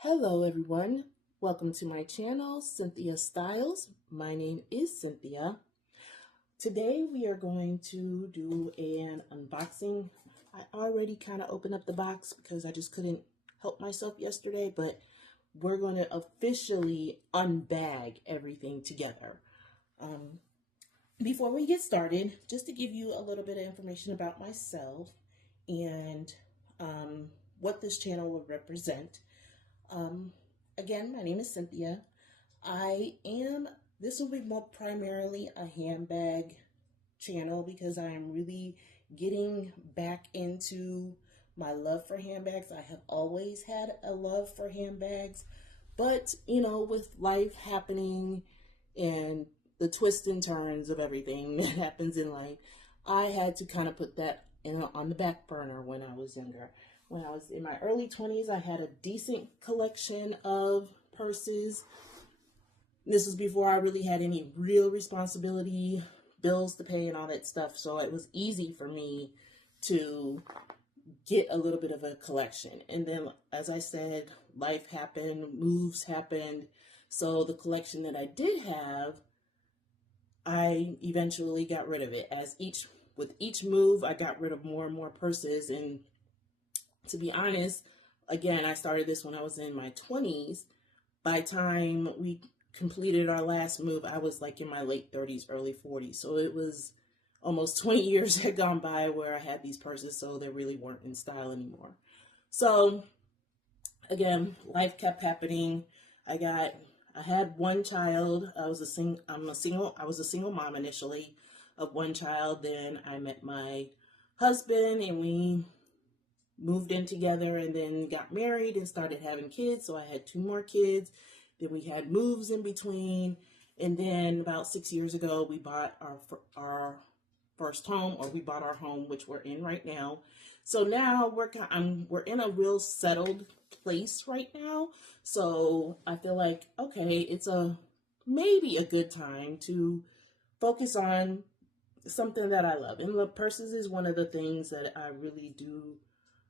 Hello everyone, welcome to my channel, Cynthia Styles. My name is Cynthia. Today we are going to do an unboxing. I already kind of opened up the box because I just couldn't help myself yesterday, but we're going to officially unbag everything together. Before we get started, just to give you a little bit of information about myself and what this channel will represent. Again, my name is Cynthia. This will be more primarily a handbag channel because I am really getting back into my love for handbags. I have always had a love for handbags, but with life happening and the twists and turns of everything that happens in life, I had to kind of put that on the back burner when I was younger. When I was in my early 20s, I had a decent collection of purses. This was before I really had any real responsibility, bills to pay and all that stuff. So it was easy for me to get a little bit of a collection. And then, as I said, life happened, moves happened. So the collection that I did have, I eventually got rid of it. With each move, I got rid of more and more purses. And to be honest, again, I started this when I was in my 20s. By the time we completed our last move, I was like in my late 30s, early 40s. So it was almost 20 years had gone by where I had these purses, so they really weren't in style anymore. So again, life kept happening. I had one child. I was a single mom initially of one child. Then I met my husband and we moved in together and then got married and started having kids. So I had two more kids. Then we had moves in between. And then about 6 years ago, we bought our first home, or we bought our home, which we're in right now. So now we're in a real settled place right now. So I feel like, okay, it's maybe a good time to focus on something that I love. And look, purses is one of the things that I really do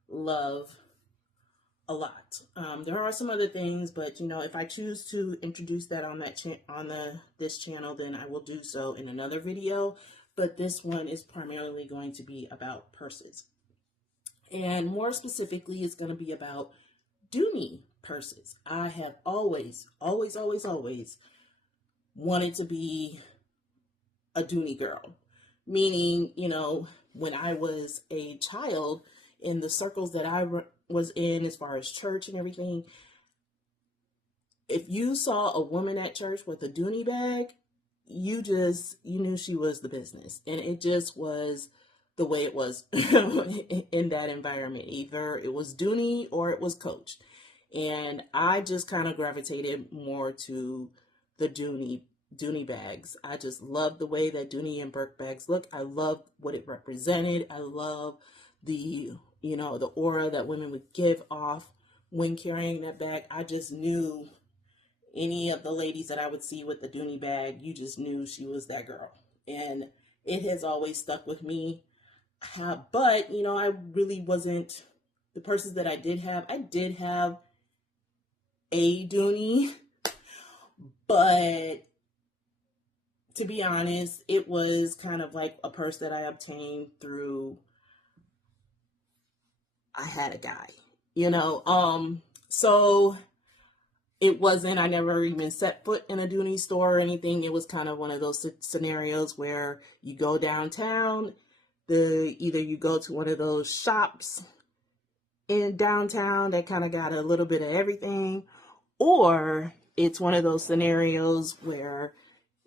love a lot. There are some other things, but if I choose to introduce that on this channel, then I will do so in another video. But this one is primarily going to be about purses, and more specifically, it's going to be about Dooney purses. I have always wanted to be a Dooney girl, meaning when I was a child, in the circles that I was in as far as church and everything, if you saw a woman at church with a Dooney bag, you knew she was the business. And it just was the way it was in that environment. Either it was Dooney or it was Coach. And I just kind of gravitated more to the Dooney bags. I just love the way that Dooney and Bourke bags look. I love what it represented. I love the aura that women would give off when carrying that bag. I just knew any of the ladies that I would see with the Dooney bag, you just knew she was that girl. And it has always stuck with me. But, I really wasn't, the purses that I did have a Dooney, but to be honest, it was kind of like a purse that I obtained through, I had a guy, so it wasn't, I never even set foot in a Dooney store or anything. It was kind of one of those scenarios where you go downtown, either you go to one of those shops in downtown that kind of got a little bit of everything, or it's one of those scenarios where,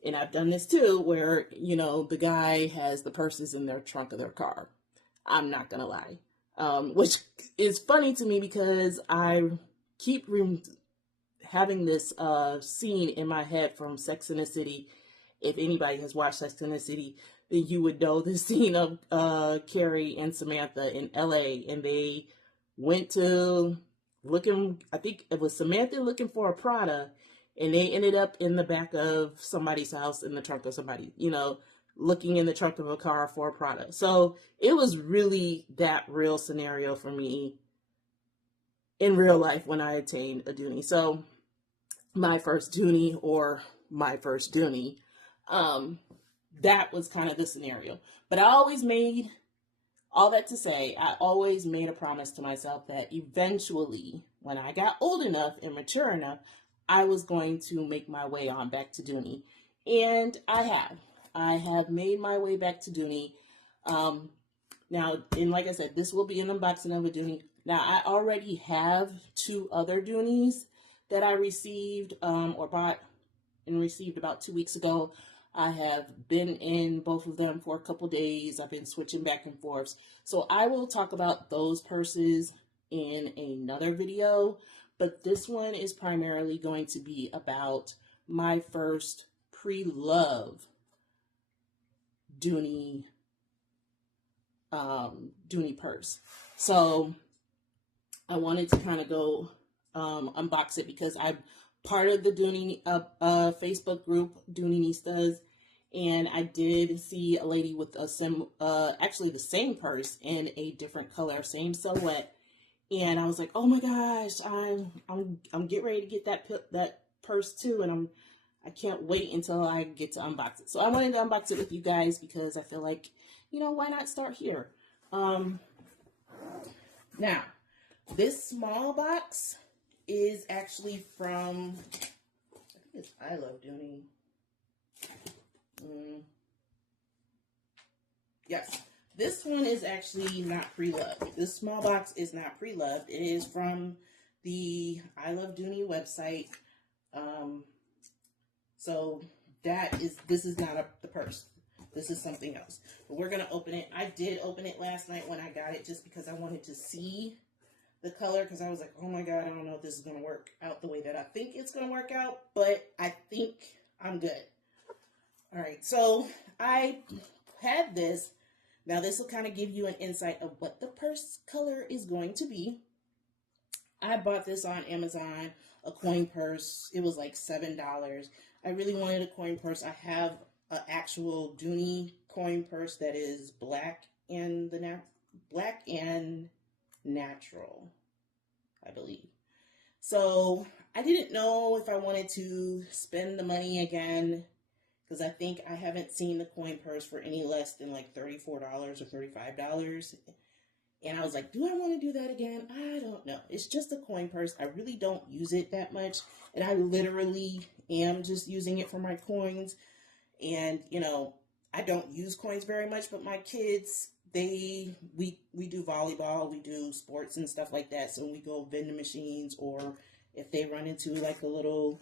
and I've done this too, where, the guy has the purses in their trunk of their car. I'm not going to lie. Which is funny to me because I keep having this scene in my head from Sex and the City. If anybody has watched Sex and the City, then you would know the scene of Carrie and Samantha in LA, and they went to I think it was Samantha looking for a Prada, and they ended up in the back of somebody's house in the trunk of somebody, looking in the trunk of a car for a Prada. So it was really that real scenario for me in real life when I attained a Dooney. So my first Dooney, or my first Dooney, that was kind of the scenario. But I always made, all that to say, I always made a promise to myself that eventually, when I got old enough and mature enough, I was going to make my way on back to Dooney. And I have. I have made my way back to Dooney. Now, and like I said, this will be an unboxing of a Dooney. Now, I already have 2 other Dooneys that I received or bought and received about 2 weeks ago. I have been in both of them for a couple days. I've been switching back and forth. So I will talk about those purses in another video. But this one is primarily going to be about my first Preloved Dooney Dooney purse. So I wanted to kind of go unbox it because I'm part of the Dooney Facebook group, Dooneystas, and I did see a lady with actually the same purse in a different color, same silhouette, and I was like, oh my gosh, I'm getting ready to get that purse too, and I can't wait until I get to unbox it. So I wanted to unbox it with you guys because I feel like, you know, why not start here? Now, this small box is actually from, I think it's I Love Dooney. Yes, this one is actually not Preloved. This small box is not Preloved. It is from the I Love Dooney website. So this is not the purse. This is something else. But we're going to open it. I did open it last night when I got it just because I wanted to see the color, because I was like, oh my God, I don't know if this is going to work out the way that I think it's going to work out, but I think I'm good. All right, so I had this. Now this will kind of give you an insight of what the purse color is going to be. I bought this on Amazon, a coin purse. It was like $7. I really wanted a coin purse. I have an actual Dooney coin purse that is black and natural, I believe. So I didn't know if I wanted to spend the money again, because I think I haven't seen the coin purse for any less than like $34 or $35. And I was like, do I want to do that again? I don't know. It's just a coin purse. I really don't use it that much. And I literally am just using it for my coins. And, you know, I don't use coins very much, but my kids, we do volleyball, we do sports and stuff like that. So we go vending machines, or if they run into like a little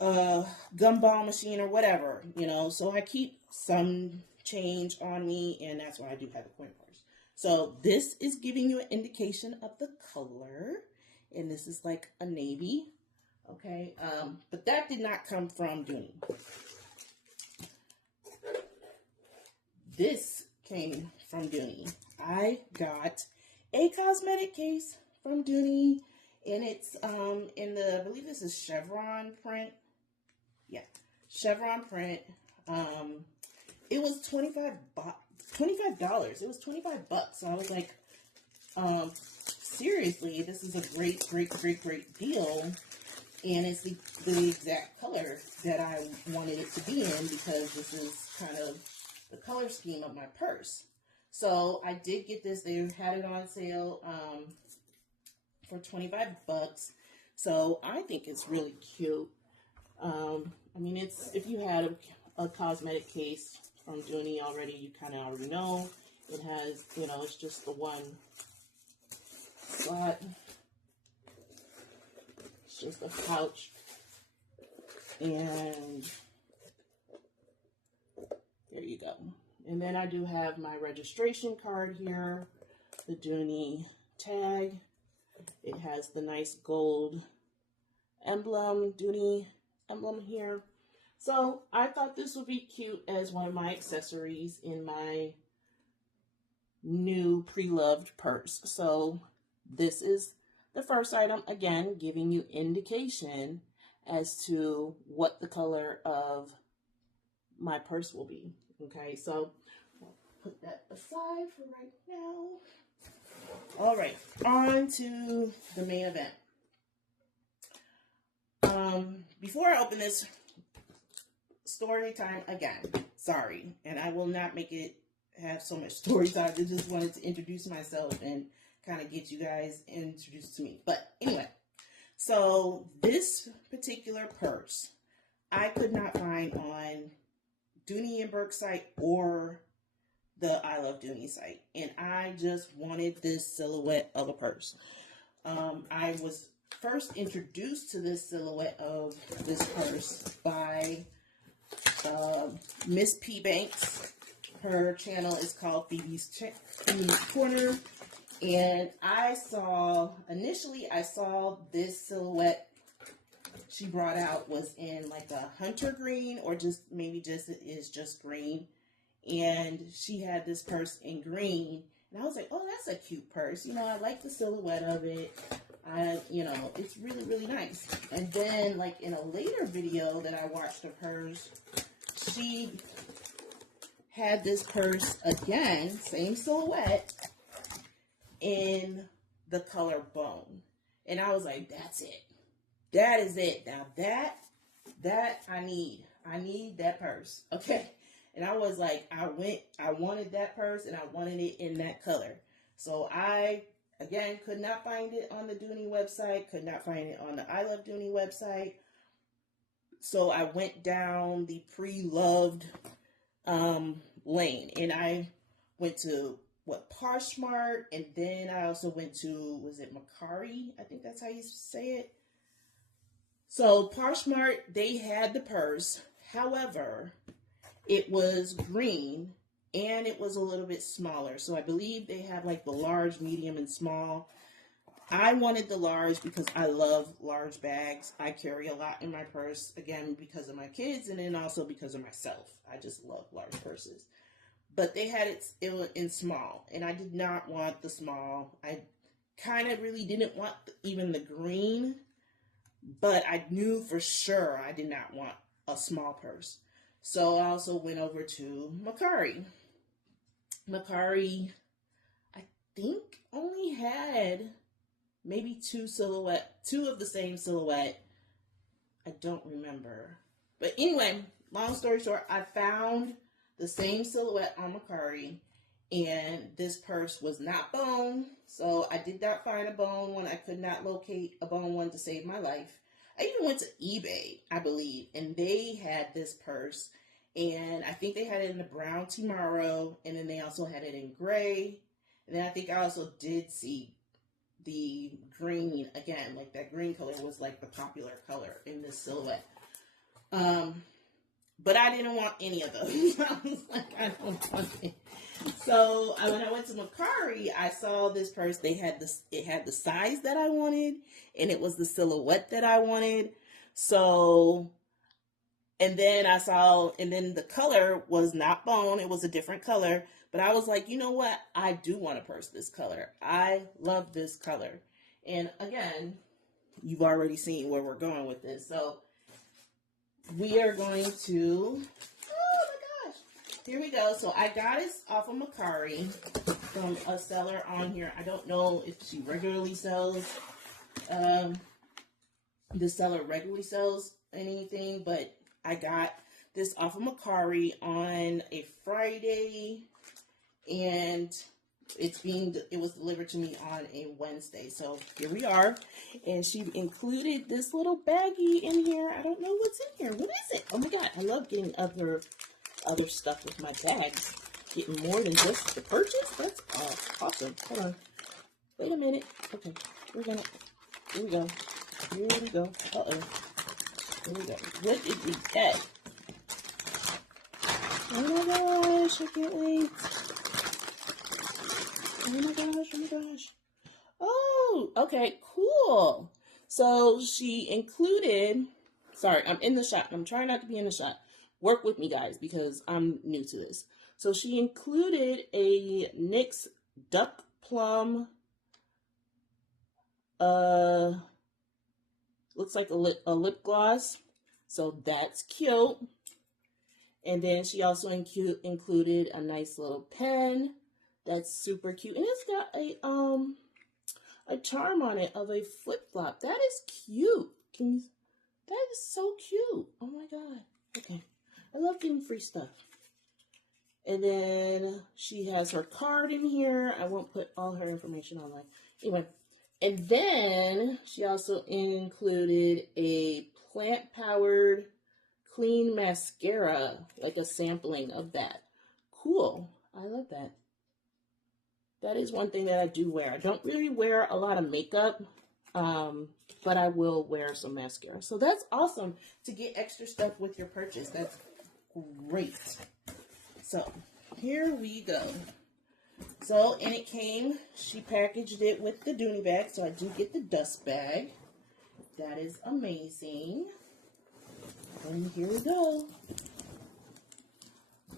gumball machine or whatever, you know. So I keep some change on me, and that's why I do have a coin purse. So this is giving you an indication of the color, and this is like a navy, okay? But that did not come from Dooney. This came from Dooney. I got a cosmetic case from Dooney, and it's in the, I believe this is chevron print. Yeah, chevron print. It was $25. It was $25. So I was like, seriously, this is a great deal. And it's the exact color that I wanted it to be in, because this is kind of the color scheme of my purse. So I did get this. They had it on sale for $25. So I think it's really cute. I mean, it's, if you had a cosmetic case from Dooney already, you kind of already know. It has, you know, it's just the one slot. It's just a pouch. And there you go. And then I do have my registration card here, the Dooney tag. It has the nice gold emblem, Dooney emblem here. So I thought this would be cute as one of my accessories in my new Preloved purse. So this is the first item, again, giving you indication as to what the color of my purse will be. Okay, so I'll put that aside for right now. All right, on to the main event. Before I open this, story time again. Sorry, and I will not make it have so much story time. I just wanted to introduce myself and kind of get you guys introduced to me. But anyway, so this particular purse I could not find on Dooney Bourke site or the I Love Dooney site, and I just wanted this silhouette of a purse. I was first introduced to this silhouette of this purse by Miss P. Banks. Her channel is called Phoebe's Corner, and initially I saw this silhouette she brought out was in like a hunter green, or it is just green, and she had this purse in green, and I was like, oh, that's a cute purse. I like the silhouette of it. It's really, really nice. And then, like, in a later video that I watched of hers, she had this purse again, same silhouette, in the color bone. And I was like, that's it. That is it. Now that I need. I need that purse. Okay. And I was like, I wanted that purse, and I wanted it in that color. So I, again, could not find it on the Dooney website, could not find it on the I Love Dooney website. So I went down the Preloved lane, and I went to Poshmark, and then I also went to, was it Macari? I think that's how you say it. So Poshmark, they had the purse. However, it was green, and it was a little bit smaller. So I believe they have like the large, medium, and small. I wanted the large because I love large bags. I carry a lot in my purse, again, because of my kids, and then also because of myself. I just love large purses. But they had it in small, and I did not want the small. I kind of really didn't want even the green, but I knew for sure I did not want a small purse. So I also went over to Macari. Macari, I think, only had maybe two of the same silhouette. I don't remember. But anyway, long story short, I found the same silhouette on Macari, and this purse was not bone. So I did not find a bone one. I could not locate a bone one to save my life. I even went to eBay, I believe, and they had this purse, and I think they had it in the brown tomorrow, and then they also had it in gray, and then I think I also did see the green again, like that green color was like the popular color in this silhouette. But I didn't want any of those. I was like, I don't want it. So when I went to Macari, I saw this purse. It had the size that I wanted, and it was the silhouette that I wanted. So, and then the color was not bone. It was a different color. But I was like, you know what? I do want a purse this color. I love this color. And again, you've already seen where we're going with this. So we are going to, oh my gosh, here we go. So I got it off of Macari from a seller on here. I don't know if she regularly sells, the seller regularly sells anything, but I got this off of Macari on a Friday, and it was delivered to me on a Wednesday. So here we are, and she included this little baggie in here. I don't know what's in here. What is it? Oh my god, I love getting other stuff with my bags. Getting more than just the purchase. That's awesome. Hold on. Wait a minute. Okay, here we go. Here we go. Uh-oh. Here we go. What did we get? Oh my gosh, I can't wait. Oh my gosh. Oh, okay, cool. So she included, sorry, I'm in the shot. I'm trying not to be in the shot. Work with me, guys, because I'm new to this. So she included a NYX Duck Plum, looks like a lip gloss. So that's cute. And then she also included a nice little pen. That's super cute. And it's got a charm on it of a flip-flop. That is cute. That is so cute. Oh my god. Okay. I love getting free stuff. And then she has her card in here. I won't put all her information online. Anyway. And then she also included a plant-powered clean mascara, like a sampling of that. Cool. I love that. That is one thing that I do wear. I don't really wear a lot of makeup, but I will wear some mascara. So that's awesome to get extra stuff with your purchase. That's great. So here we go. So, and it came, she packaged it with the Dooney bag, so I do get the dust bag. That is amazing. And here we go.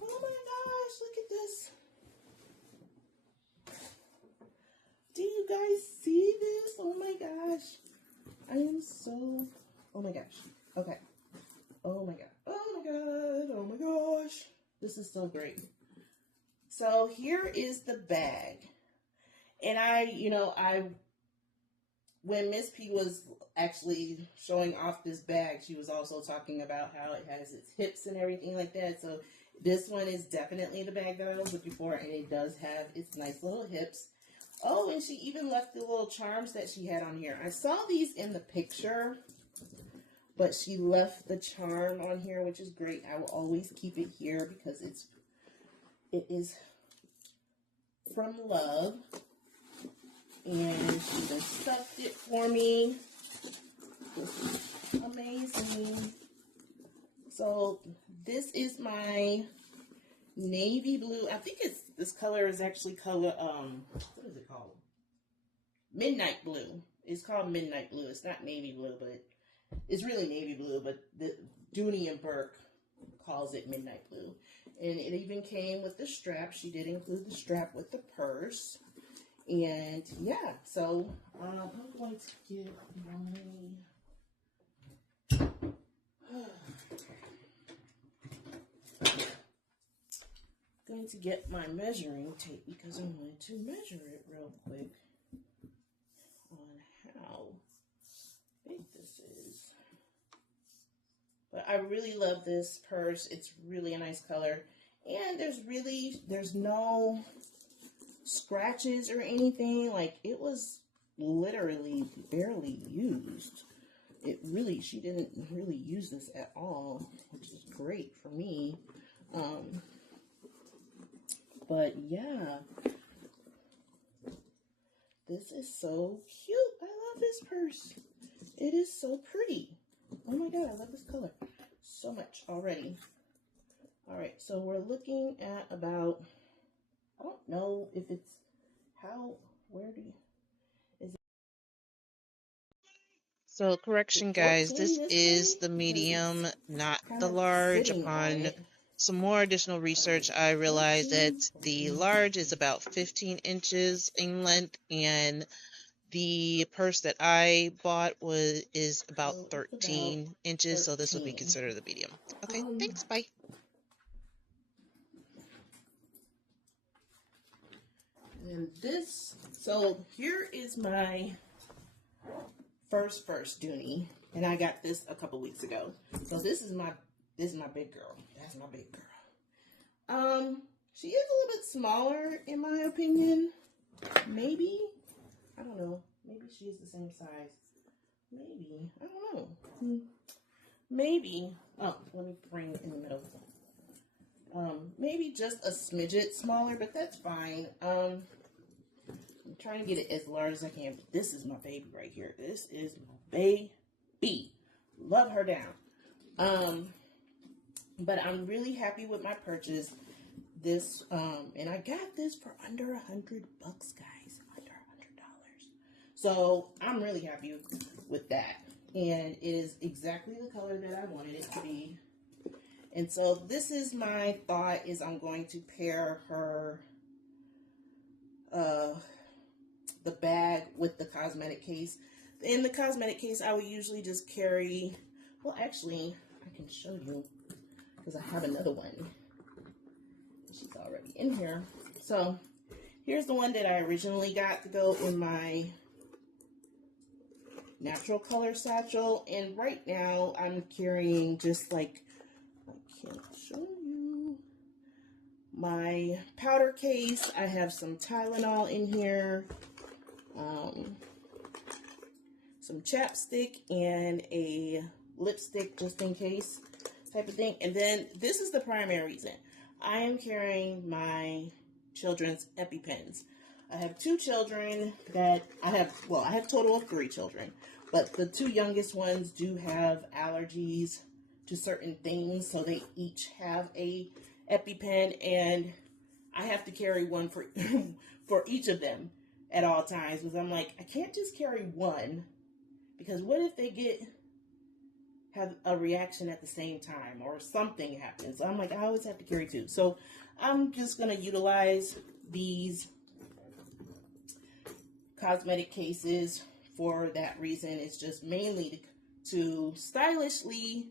Oh my gosh, look at this. Do you guys see this? Oh my gosh. I am so, oh my gosh. Okay. Oh my god. Oh my god. Oh my gosh. This is so great. So here is the bag. And when Miss P was actually showing off this bag, she was also talking about how it has its hips and everything like that. So this one is definitely the bag that I was looking for, and it does have its nice little hips. Oh, and she even left the little charms that she had on here. I saw these in the picture, but she left the charm on here, which is great. I will always keep it here because it is from Love. And she just stuffed it for me. This is amazing. So this is my navy blue. I think this color is actually color, what is it called? Midnight blue. It's called midnight blue. It's not navy blue, but it's really navy blue, but the Dooney Bourke calls it midnight blue. And it even came with the strap. She did include the strap with the purse. And yeah, so I'm going to get my measuring tape because I'm going to measure it real quick on how big this is. But I really love this purse. It's really a nice color, and there's no scratches or anything. Like, it was literally barely used. She didn't really use this at all, which is great for me. But yeah, this is so cute. I love this purse. It is so pretty. Oh my god, I love this color so much already. All right, so we're looking at about, I don't know if it's So correction, guys, this is the medium, not the large. Upon some more additional research, I realized that the large is about 15 inches in length, and the purse that I bought is about 13 inches, so this would be considered the medium. Okay, thanks, bye. And so here is my first Dooney, and I got this a couple weeks ago. So this is my big girl. That's my big girl. She is a little bit smaller in my opinion. Maybe, I don't know. Maybe she is the same size. Maybe, I don't know. Maybe. Oh, let me bring it in the middle. Maybe just a smidget smaller, but that's fine. I'm trying to get it as large as I can, but this is my baby right here. This is my baby. Love her down. But I'm really happy with my purchase. This, and I got this for under $100, guys. Under $100. So I'm really happy with that. And it is exactly the color that I wanted it to be. And so this is my thought, is I'm going to pair her, the bag with the cosmetic case. In the cosmetic case, I would usually just carry, well, actually, I can show you because I have another one. She's already in here. So Here's the one that I originally got to go in my natural color satchel. And right now I'm carrying just like, I can't show you, my powder case. I have some Tylenol in here, some chapstick, and a lipstick just in case type of thing. And then this is the primary reason. I am carrying my children's EpiPens. I have 2 children that I have a total of 3 children, but the 2 youngest ones do have allergies to certain things, so they each have a EpiPen, and I have to carry one for for each of them at all times, because I'm like, I can't just carry one, because what if they have a reaction at the same time or something happens? So I'm like, I always have to carry 2. So I'm just going to utilize these cosmetic cases for that reason. It's just mainly to stylishly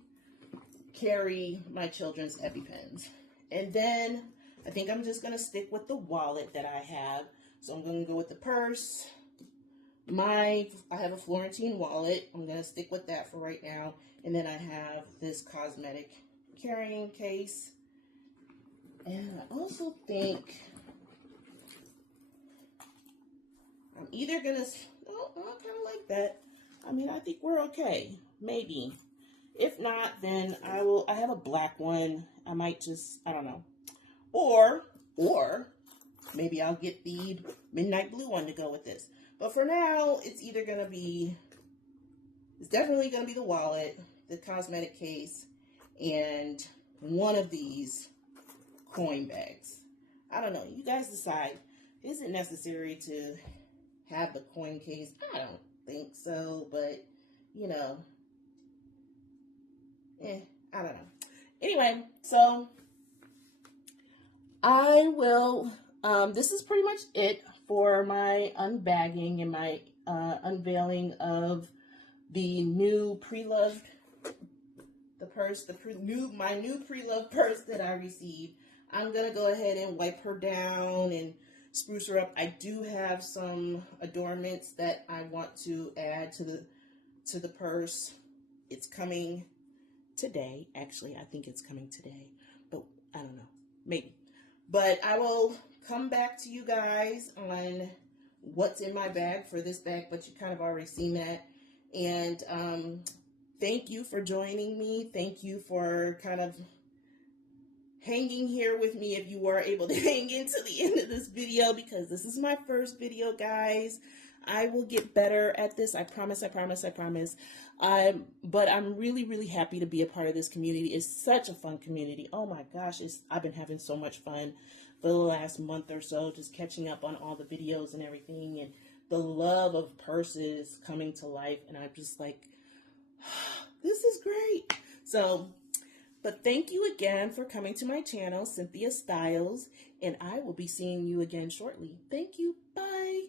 carry my children's EpiPens. And then I think I'm just going to stick with the wallet that I have. So I'm going to go with the purse. I have a Florentine wallet. I'm going to stick with that for right now. And then I have this cosmetic carrying case. And I also think I'm either going to, oh, I kind of like that. I mean, I think we're okay. Maybe. If not, then I have a black one. I might just, I don't know. Or maybe I'll get the midnight blue one to go with this. But for now, it's definitely going to be the wallet, the cosmetic case, and one of these coin bags. I don't know. You guys decide. Is it necessary to have the coin case? I don't think so, but, you know, I don't know. Anyway, so I will, this is pretty much it for my unbagging and my unveiling of the new Preloved, the purse, my new Preloved purse that I received. I'm going to go ahead and wipe her down and spruce her up. I do have some adornments that I want to add to the purse. It's coming today. Actually, I think it's coming today, but I don't know, maybe. But I will come back to you guys on what's in my bag for this bag, but you kind of already seen that. And thank you for joining me. Thank you for kind of hanging here with me if you were able to hang into the end of this video, because this is my first video, guys. I will get better at this. I promise, I promise, I promise. But I'm really, really happy to be a part of this community. It's such a fun community. Oh my gosh, I've been having so much fun for the last month or so, just catching up on all the videos and everything, and the love of purses coming to life. And I'm just like, this is great. So, but thank you again for coming to my channel, Cynthia Styles, and I will be seeing you again shortly. Thank you. Bye.